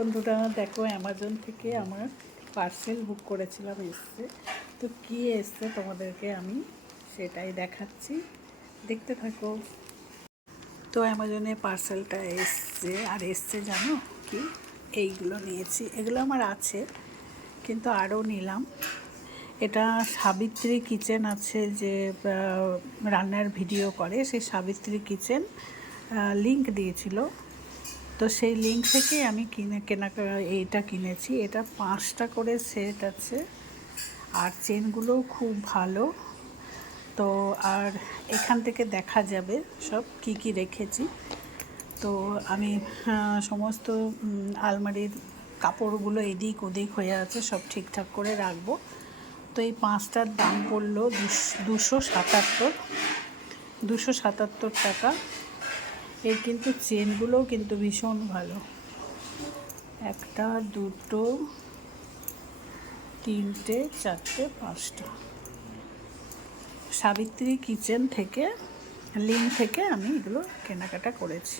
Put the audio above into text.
বন্ধুরা দেখো, অ্যামাজন থেকে আমার পার্সেল বুক করেছিলাম, এসছে। তো কী এসছে তোমাদেরকে আমি সেটাই দেখাচ্ছি, দেখতে থাকো। তো অ্যামাজনে পার্সেলটা এসছে, আর এসছে জানো কি, এইগুলো নিয়েছি। এগুলো আমার আছে, কিন্তু আরও নিলাম। এটা সাবিত্রী কিচেন আছে, যে রান্নার ভিডিও করে, সেই সাবিত্রী কিচেন লিংক দিয়েছিল। তো সেই লিঙ্ক থেকে আমি এইটা কিনেছি। এটা 5টা করে সেট আছে, আর চেনগুলোও খুব ভালো। তো আর এখান থেকে দেখা যাবে সব কি কি রেখেছি। তো আমি সমস্ত আলমারির কাপড়গুলো এদিক ওদিক হয়ে আছে, সব ঠিকঠাক করে রাখবো। তো এই 5টার দাম পড়লো 277 টাকা। এর কিন্তু চেনগুলোও কিন্তু ভীষণ ভালো। 1, 2, 3, 4, 5টা সাবিত্রী কিচেন থেকে লিঙ্ক থেকে আমি এগুলো কেনাকাটা করেছি।